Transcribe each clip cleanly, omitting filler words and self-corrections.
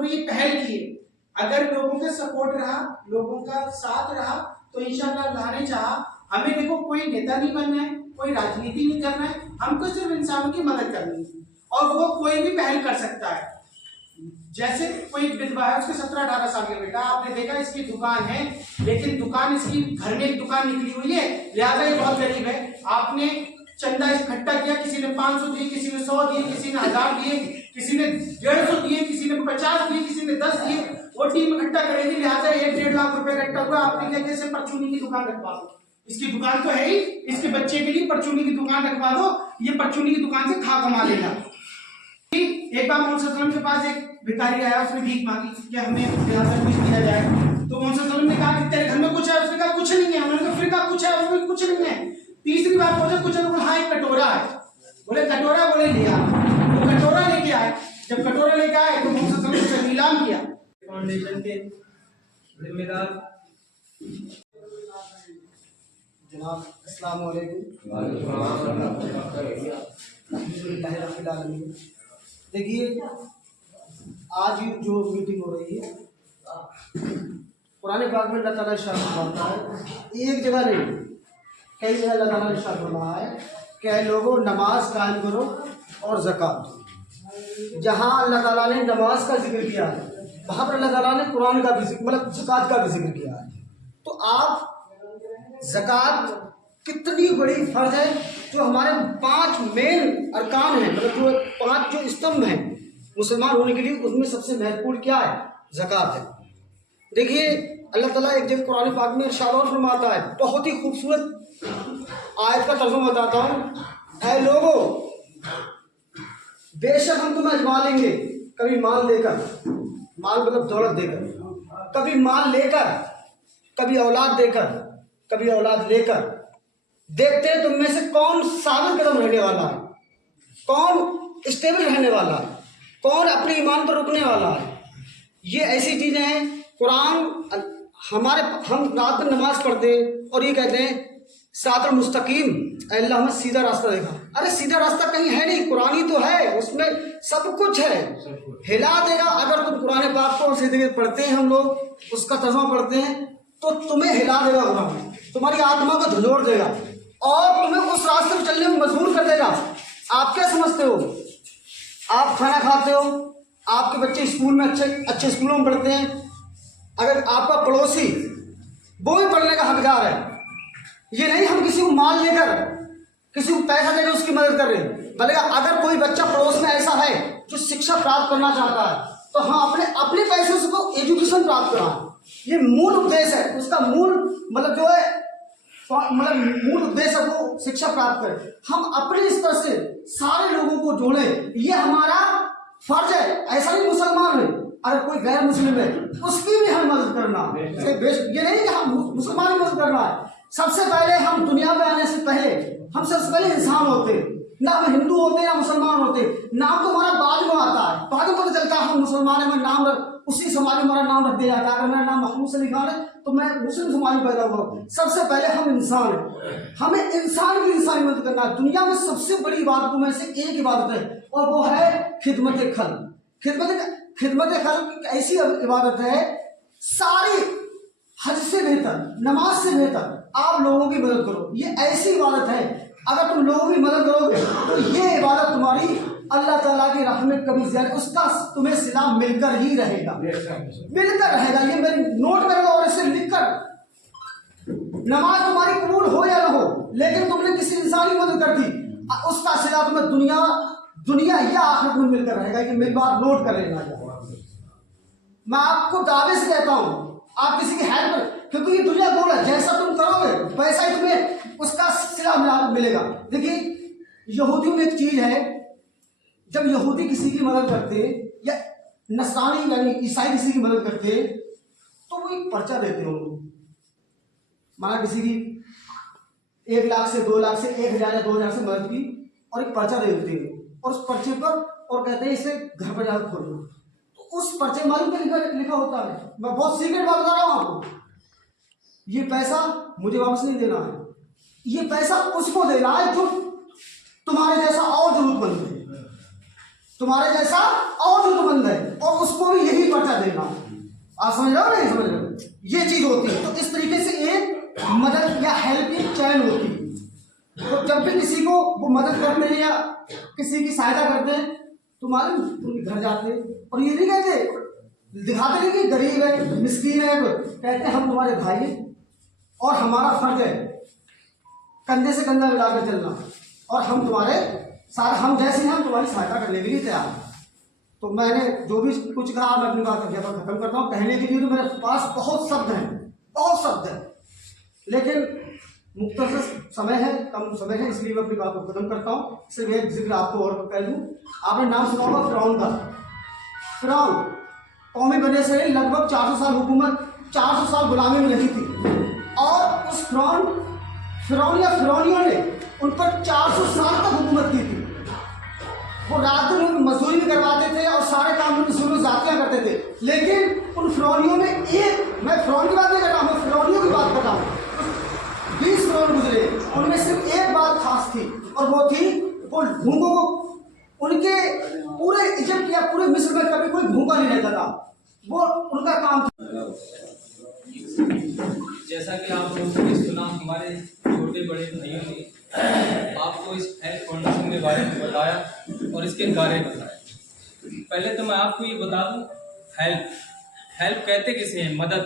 ऊपर ये पहल की है। अगर लोगों का सपोर्ट रहा, लोगों का साथ रहा, तो इंशाअल्लाह अल्लाह ने चाहा, हमें देखो कोई नेता नहीं बनना है, कोई राजनीति नहीं करना है, हमको सिर्फ इंसानों की मदद करनी है, और वो कोई भी पहल कर सकता है। जैसे कोई विधवा है, उसके 17-18 साल का बेटा, आपने देखा इसकी दुकान है, लेकिन दुकान इसकी घर में एक दुकान निकली हुई है, लिहाजा ये बहुत गरीब है। आपने चंदा इकट्ठा किया, किसी ने 500 दिए, किसी ने 100 दिए, किसी ने 1000 दिए, किसी ने 150 दिए, किसी ने 50 दिए, किसी ने 10 दिए, वो टीम इकट्ठा करेगी, लिहाजा 1-1.5 लाख रुपए इकट्ठा हुआ। आपने क्या कैसे परचूनी की दुकान रखवा दो, इसकी दुकान तो है ही, इसके बच्चे के लिए परचूनी की दुकान रखवा दो, ये परचूनी की दुकान से खा कमा लेगा। एक बार मोहम्मद के पास एक भिखारी आया, उसने भीख मांगी कि हमें कुछ दिया जाए, तो मोहम्मद ने कहा कि तेरे घर में कुछ है? उसने कहा कुछ नहीं है। उन्होंने कहा फिर कहा कुछ है? उसने कुछ नहीं है। तीसरी बार पूछा कुछ है? हाँ एक कटोरा है। बोले कटोरा? बोले लिया। तो कटोरा लेके आए, जब कटोरा लेके आए तो मोहम्मद ने उसे नीलाम किया। फाउंडेशन के जिम्मेदार जनाब अस्सलाम वालेकुम। देखिए आज जो मीटिंग हो रही है, कुरान पाक में अल्लाह ताला इरशाद फरमाता है, एक जगह नहीं कई जगह अल्लाह ताला इरशाद फरमा है कि लोगों नमाज कायम करो और ज़कात दो। जहाँ अल्लाह ताला ने नमाज का जिक्र किया है, वहाँ पर अल्लाह ताला ने कुरान का भी मतलब ज़कात का भी जिक्र किया है। तो आप ज़कात कितनी बड़ी फर्ज है, जो हमारे 5 मेन अरकान हैं, मतलब जो 5 जो स्तंभ हैं मुसलमान होने के लिए, उसमें सबसे महत्वपूर्ण क्या है? ज़कात है। देखिए अल्लाह ताला एक जगह कुरान पाक में इरशाद और फरमाता है, बहुत ही खूबसूरत आयत का तर्जुमा बताता हूँ। ऐ लोगों, बेशक हम तुम्हें आजमा लेंगे, कभी माल देकर, माल मतलब दौलत देकर, कभी माल लेकर, कभी औलाद देकर, कभी औलाद लेकर। देखते हैं तुम में से कौन साबित कदम रहने वाला है, कौन स्टेबल रहने वाला है, कौन अपने ईमान पर रुकने वाला है। ये ऐसी चीज़ें हैं, कुरान हम रात में नमाज पढ़ते और ये कहते हैं सिरातुल मुस्तकीम, अल्लाह हमें सीधा रास्ता देखा। अरे सीधा रास्ता कहीं है नहीं, कुरान ही तो है, उसमें सब कुछ है, हिला देगा। अगर तुम कुरान पाक को सीधे पढ़ते हैं, हम लोग उसका तर्जुमा पढ़ते हैं, तो तुम्हें हिला देगा कुरान, तुम्हारी आत्मा को झंझोड़ देगा और तुम्हें उस रास्ते पर चलने में मजबूर कर देगा। आप क्या समझते हो? आप खाना खाते हो, आपके बच्चे स्कूल में अच्छे स्कूलों में पढ़ते हैं, अगर आपका पड़ोसी वो भी पढ़ने का हकदार है। ये नहीं हम किसी को माल लेकर, किसी को पैसा देकर उसकी मदद कर रहे हैं, बल्कि अगर कोई बच्चा पड़ोस में ऐसा है जो शिक्षा प्राप्त करना चाहता है, तो हाँ अपने पैसों से को एजुकेशन प्राप्त कराएं। ये मूल उद्देश्य है, उसका मूल मतलब जो है मतलब मूल उद्देश्य वो शिक्षा प्राप्त करें। हम अपने स्तर से सारे लोगों को जोड़े, ये हमारा फर्ज है। ऐसा नहीं मुसलमान है, अगर कोई गैर मुस्लिम है उसकी भी हमें मदद करना। ये नहीं कि हम मुसलमान की मदद करना है। सबसे पहले हम दुनिया में आने से पहले हम सबसे पहले इंसान होते, ना हम हिंदू होते ना मुसलमान होते। नाम तो हमारा बाद में आता है, बाद में पता चलता है हम मुसलमान है, मैं नाम उसी समाज में हमारा नाम रख दिया जाता है। अगर मेरा नाम महमूद सलीम खान है तो मैं मुस्लिम समाज में पैदा हुआ। सबसे पहले हम इंसान हैं, हमें इंसान की इंसानी मदद करना है। दुनिया में सबसे बड़ी इबादतों में से एक इबादत है और वो है खिदमत खल्क। खिदमत खल्क ऐसी इबादत है, सारी हज से बेहतर, नमाज से बेहतर आप लोगों की मदद करो। ये ऐसी इबादत है, अगर तुम लोगों की मदद करोगे तो ये इबादत तुम्हारी अल्लाह ताला की राह में कभी ज्यादा उसका तुम्हें सिला मिलकर ही रहेगा, मिलकर रहेगा। ये मेरी नोट कर लो और इसे लिखकर, नमाज तुम्हारी कबूल हो या ना हो, लेकिन तुमने किसी इंसान की मदद कर दी, उसका सिला तुम्हें दुनिया या आखिरत में मिलकर रहेगा। ये मेरी बात नोट कर लेना। मैं आपको दावे से कहता हूँ, आप किसी की हेल्प, क्योंकि ये दुनिया गोल है, जैसा तुम करोगे वैसा ही तुम्हें उसका सिला मिलेगा। देखिए यहूदियों में एक चीज है, जब यहूदी किसी की मदद करते या नसरानी यानी ईसाई किसी की मदद करते तो वो एक पर्चा देते हैं उनको। माना किसी की 1 लाख से 2 लाख से 1000 या 2000 से मदद की और एक पर्चा दे देते हैं और उस पर्चे पर और कहते हैं इसे घर पर जाकर खोलो। तो उस पर्चे मालूम क्या लिखा होता है? मैं बहुत सीक्रेट बात बता रहा हूँ आपको, ये पैसा मुझे वापस नहीं देना है, ये पैसा उसको देना है जो तुम्हारे जैसा और जरूरतमंद है। तुम्हारे जैसा और जरूरतमंद है, और उसको भी यही पर्चा देना। आप समझ रहे हो नहीं समझ रहे हो? ये चीज होती है। तो इस तरीके से एक मदद या हेल्प की चैन होती है। तो जब भी किसी को वो मदद करते हैं या किसी की सहायता करते हैं, तुम्हारे उनके घर जाते हैं और ये नहीं कहते, दिखाते नहीं कि गरीब है, मिस्कीन है, कहते हैं हम तुम्हारे भाई हैं और हमारा फर्ज है कंधे से कंधा मिलाकर चलना, और हम तुम्हारे साथ, हम जैसे हैं, हम तुम्हारी सहायता करने के लिए तैयार हैं। तो मैंने जो भी कुछ कहा, मैं अपनी बात यहाँ पर खत्म करता हूँ। कहने के लिए तो मेरे पास बहुत शब्द हैं, बहुत शब्द हैं, लेकिन मुख्तसर समय है, कम समय है, इसलिए मैं अपनी बात को खत्म करता हूँ। सिर्फ एक जिक्र आपको और कह दूँ, आपने नाम सुना होगा फिरौन का। फिरौन कौमी बने से लगभग 400 साल हुकूमत, 400 साल गुलामी में रही थी, और उस फिरौन या फिरौनियों ने उन पर 400 साल तक हुकूमत की थी। वो रात दिन मजदूरी भी करवाते थे और सारे काम उनकी जुल्म जातियाँ करते थे, लेकिन उन फिरौनियों में एक, मैं फिरौन की बात नहीं कर रहा हूँ, मैं फिरौनियों की बात कर रहा हूँ। 20 फिरौन गुजरे, उनमें सिर्फ एक बात खास थी, और वो थी, वो भूखों को, उनके पूरे इजिप्ट या पूरे मिस्र में कभी कोई भूखा नहीं रहता था, वो उनका काम था। जैसा कि आप लोगों ने सुना, हमारे छोटे बड़े भाइयों ने आपको इस हेल्प फाउंडेशन के बारे में बताया और इसके कार्य बताए। पहले तो मैं आपको ये बता दूं, हेल्प कहते किसे हैं? मदद।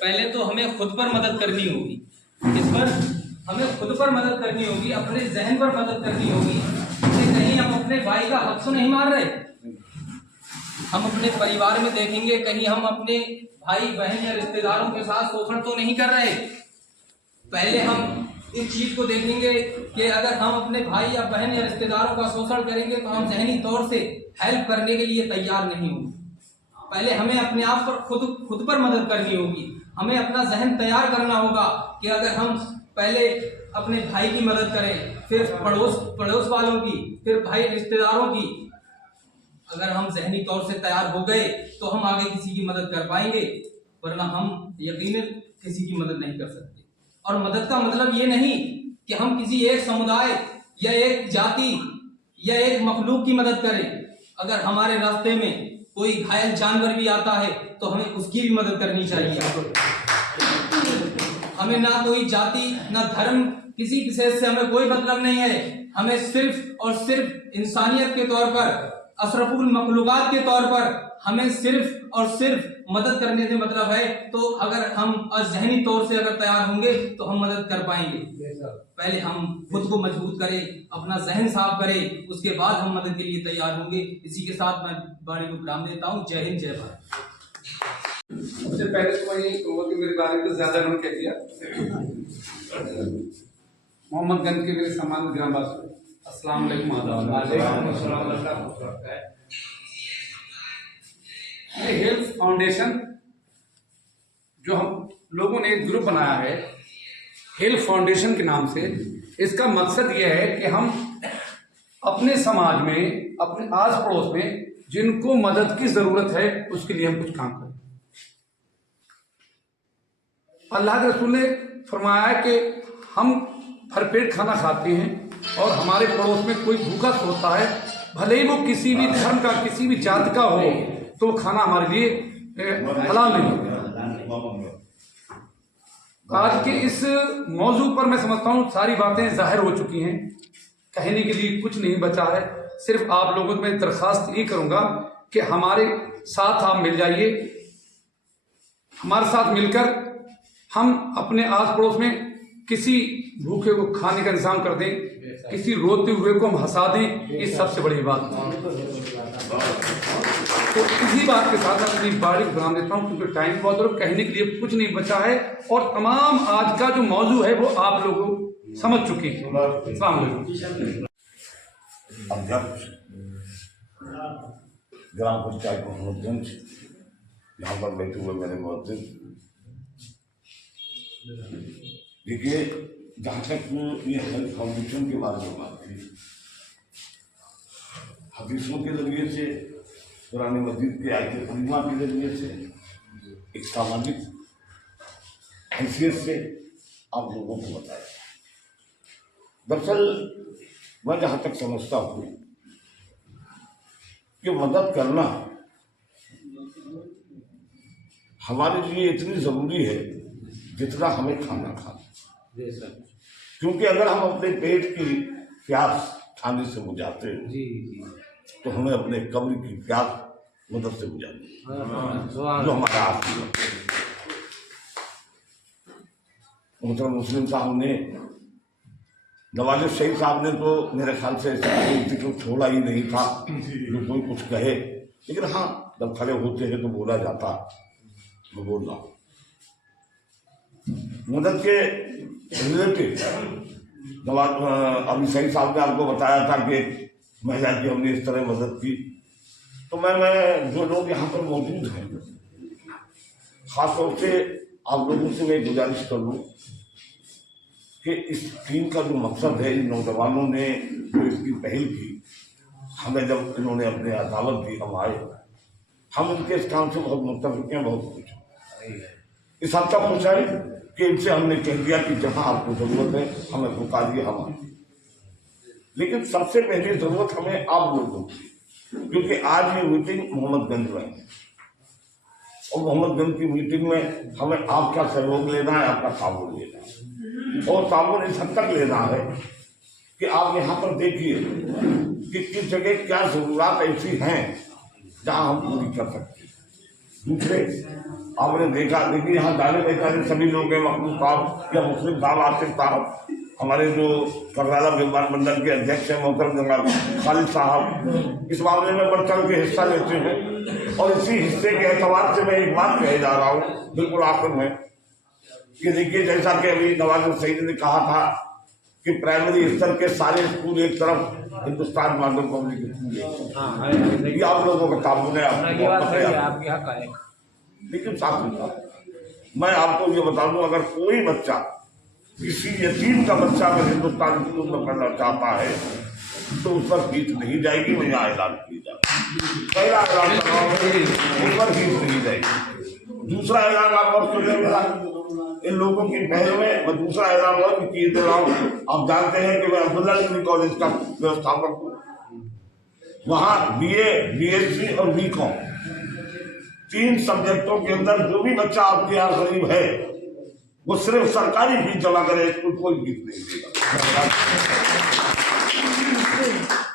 पहले तो हमें खुद पर मदद करनी होगी। किस पर? हमें खुद पर मदद करनी होगी, अपने जहन पर मदद करनी होगी कि कहीं हम अपने भाई का हक तो नहीं मार रहे। हम अपने परिवार में देखेंगे, कहीं हम अपने भाई बहन या रिश्तेदारों के साथ शोषण तो नहीं कर रहे। पहले हम इस चीज को देखेंगे कि अगर हम अपने भाई या बहन या रिश्तेदारों का शोषण करेंगे तो हम जहनी तौर से हेल्प करने के लिए तैयार नहीं होंगे। पहले हमें अपने आप पर खुद पर मदद करनी होगी। हमें अपना जहन तैयार करना होगा कि अगर हम पहले अपने भाई की मदद करें, फिर पड़ोस वालों की, फिर भाई रिश्तेदारों की। अगर हम जहनी तौर से तैयार हो गए तो हम आगे किसी की मदद कर पाएंगे, वरना हम यकीनन किसी की मदद नहीं कर सकते। और मदद का मतलब ये नहीं कि हम किसी एक समुदाय या एक जाति या एक मखलूक की मदद करें। अगर हमारे रास्ते में कोई घायल जानवर भी आता है तो हमें उसकी भी मदद करनी चाहिए। हमें ना कोई जाति ना धर्म, किसी विशेष से हमें कोई मतलब नहीं है। हमें सिर्फ और सिर्फ इंसानियत के तौर पर, अशरफुल मखलूकात के तौर पर हमें सिर्फ और सिर्फ मदद करने से मतलब है। तो अगर हम जहनी तौर से अगर तैयार होंगे तो हम मदद कर पाएंगे। पहले हम खुद को मजबूत करें, अपना जहन साफ करें, उसके बाद हम मदद के लिए तैयार होंगे। इसी के साथ मैं वाणी को विराम देता हूँ। जय हिंद, जय भारत। सबसे पहले तो मैं यही कहूँगा कि मेरे बारे में ज्यादा उन्होंने कह दिया। मोहम्मदगंज के मेरे सम्मानित ग्रामवासी, अस्सलाम वालेकुम। ये हेल्प फाउंडेशन जो हम लोगों ने एक ग्रुप बनाया है हेल्प फाउंडेशन के नाम से, इसका मकसद यह है कि हम अपने समाज में, अपने आस पड़ोस में जिनको मदद की जरूरत है उसके लिए हम कुछ काम करें। अल्लाह के रसूल ने फरमाया है कि हम भरपेट खाना खाते हैं और हमारे पड़ोस में कोई भूखा सोता है, भले ही वो किसी भी धर्म का, किसी भी जात का हो, तो वो खाना हमारे लिए हलाल नहीं। आज के इस मौजू पर मैं समझता हूँ सारी बातें जाहिर हो चुकी हैं, कहने के लिए कुछ नहीं बचा है। सिर्फ आप लोगों को मैं दरख्वास्त ये करूँगा कि हमारे साथ आप मिल जाइए, हमारे साथ मिलकर हम अपने आस पड़ोस में किसी भूखे को खाने का इंतजाम कर दें, किसी रोते हुए को हम हंसा दें। ये सबसे बड़ी बात है। तो इसी बात के साथ मैं अपनी बारी बना देता हूँ, क्योंकि टाइम बहुत और कहने के लिए कुछ नहीं बचा है, और तमाम आज का जो मौजू है वो आप लोग समझ चुके हैं। अस्सलाम वालेकुम। अध्यक्ष ग्राम पंचायत मोहम्मदगंज, यहाँ पर बैठे हुए मेरे मुअज्जिन, देखिए जहाँ तक ये हेल्थ फाउंडेशन के बारे में बात थी, हदीसों के जरिए से, कुरान मजीद के आयत करीमा के जरिए से, एक सामाजिक हैसियत से आप लोगों को बताया। दरअसल मैं जहाँ तक समझता हूँ कि मदद करना हमारे लिए इतनी जरूरी है जितना हमें खाना खाना। क्योंकि अगर हम अपने पेट की प्यास खाने से बुझाते हैं तो हमें अपने कब्र की प्यास मदद से बुझानी जो हमारा आखिरी है। मुहतरम मुस्लिम साहब ने, नवाज शरीफ साहब ने तो मेरे ख्याल से ऐसी को छोड़ा ही नहीं था जो कोई कुछ कहे, लेकिन हाँ जब खड़े होते हैं तो बोला जाता, मैं बोल रहा हूँ। मदद के रिलेटेड नवाज अभी शहीद साहब ने आपको बताया था कि महिला की हमने इस तरह मदद की, तो मैं जो लोग यहाँ पर मौजूद हैं खासतौर से आप लोगों से मैं गुजारिश कर लूँ कि इस टीम का जो मकसद है, इन नौजवानों ने जो इसकी पहल की, हमें जब इन्होंने अपने दावत दी, हम आए, हम इनके इस काम से बहुत मुत्तफिक हैं, बहुत खुश हैं। इस हद तक खुश है कि इनसे हमने कह दिया कि जहाँ आपको जरूरत है हमें पुकारिए, हम आए। लेकिन सबसे पहली जरूरत हमें आप लोगों की, क्योंकि आज ये मीटिंग मोहम्मदगंज में है और मोहम्मदगंज की मीटिंग में हमें आपका सहयोग लेना है, आपका ताउन लेना है, और ताउन इस हद तक लेना है कि आप यहाँ पर देखिए कि किस जगह क्या जरूरत ऐसी हैं जहाँ हम पूरी कर सकते हैं। दूसरे आपने देखा, देखिए यहाँ जाने पहचाने सभी लोग हैं, मखलूक साहब या मुस्लिम साहब, आसिफ साहब, हमारे जो करनाला व्यापार मंडल के अध्यक्ष हैं मोहतरम जनाब खालिद साहब, इस मामले में बढ़ चढ़ के हिस्सा लेते हैं। और इसी हिस्से के एतबार से मैं एक बात कहे जा रहा हूँ बिल्कुल आखिर में कि देखिए, जैसा कि अभी नवाज शरीफ ने कहा था कि प्राइमरी स्तर के सारे स्कूल एक तरफ, हिंदुस्तान मॉडल पब्लिक स्कूल है, ये आप लोगों का ताबून है। लेकिन साथ ही मैं आपको ये बता दूं, अगर कोई बच्चा, किसी यतीम का बच्चा अगर हिंदुस्तान स्कूल में पढ़ना चाहता है तो उस पर फीस नहीं जाएगी, मैं यहाँ ऐलान की जाएगी। पहला ऐलान उस पर फीस नहीं जाएगी। दूसरा ऐलान आप और सुने मेरा, इन लोगों की पहल में मैं दूसरा ऐलान और भी किए दे रहा हूँ। आप जानते हैं कि मैं अब्दुल्ला डिग्री कॉलेज का व्यवस्थापक हूँ, वहाँ BA, BSc और BCom 3 सब्जेक्टों के अंदर जो भी बच्चा आपके यहाँ गरीब है वो सिर्फ सरकारी फीस जमा करे, स्कूल कोई फीस नहीं देगा।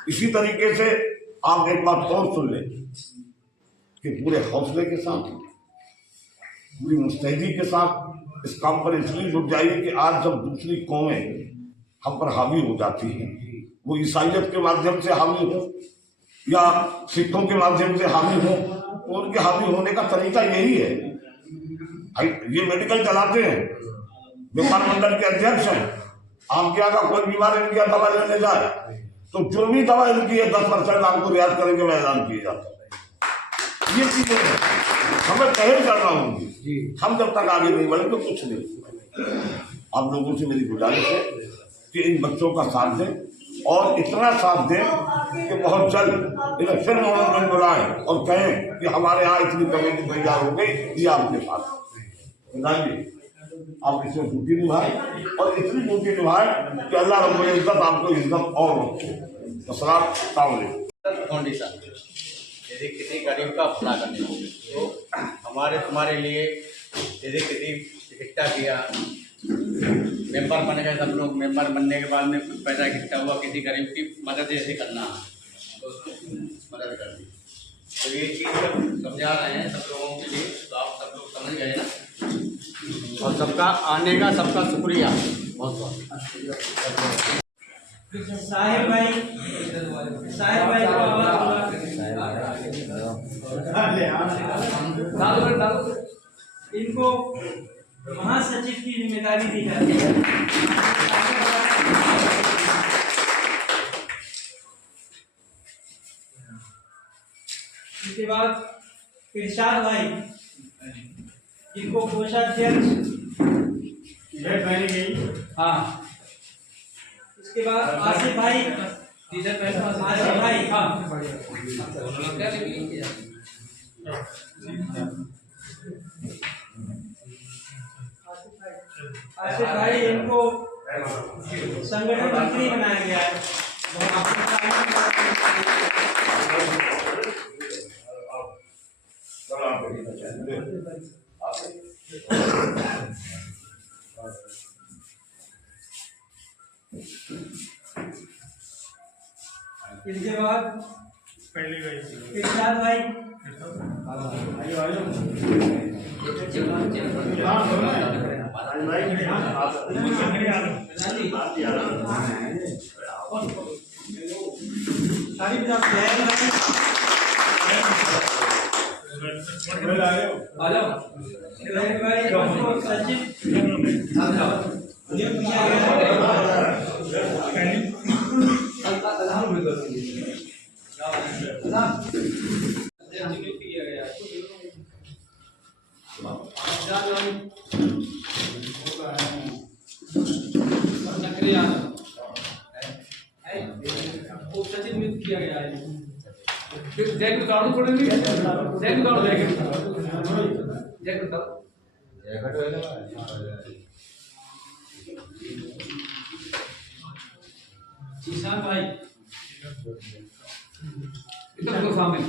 इसी तरीके से आप एक बात और सुन लें कि पूरे हौसले के साथ, पूरी मुस्तैदी के साथ इस काम पर इसलिए जुट जाइए कि आज जब दूसरी कौमें हम पर हावी हो जाती हैं, वो ईसाइयत के माध्यम से हावी हो या सिखों के माध्यम से हावी हो, तो उनके हावी होने का तरीका यही है। ये मेडिकल चलाते हैं, व्यापार मंडल के अध्यक्ष हैं, आपके यहाँ का कोई बीमार इनके यहाँ दवा लेने जाए तो जो भी दवा इनकी है 10% आपको रियायत करेंगे, मैं ऐलान किया जाता है। ये चीजें हमें पहल करना होगी, हम जब तक आगे नहीं बढ़े तो कुछ नहीं। आप लोगों से मेरी गुजारिश है कि इन बच्चों का साथ दें और इतना साथ दें कि बहुत जल्द इन्हें फिर मोहम्मदगंज बुलाएं और कहें कि हमारे यहाँ इतनी कमेटी तैयार हो गई, ये आपके साथ आप इसमें ड्यूटी निभाएं और इतनी ड्यूटी निभाएं कि अल्लाह रब्बुल इज्जत आपको इज्जत और रखे। अस्सलाम फाउंडेशन यदि किसी गरीब का भला करने तो हमारे तुम्हारे लिए यदि किसी इकट्ठा किया, मेंबर बन गए सब लोग, मेंबर बनने के बाद में कुछ पैसा इकट्ठा हुआ, किसी गरीब की मदद जैसे करना तो उसको मदद कर दी, तो ये चीज़ जब समझा रहे हैं सब लोगों के लिए, तो आप सब लोग समझ गए ना। और सबका आने का सबका शुक्रिया, बहुत बहुत। साहिब भाई इनको महासचिव की जिम्मेदारी दी जाती है। इसके बाद इरशाद भाई जिनको कोषाध्यक्ष, हाँ, उसके बाद आसिफ भाई, आसिफ भाई, आसिफ भाई इनको संगठन मंत्री बनाया गया है। इसके बाद इरशाद भाई सारी जहर भाई सचिन नियुक्त किया सचिन नियुक्त किया गया है। जैक उतारो थोड़े भी, जैक उतारो, जैक उतारो। ईशान भाई इधर सामने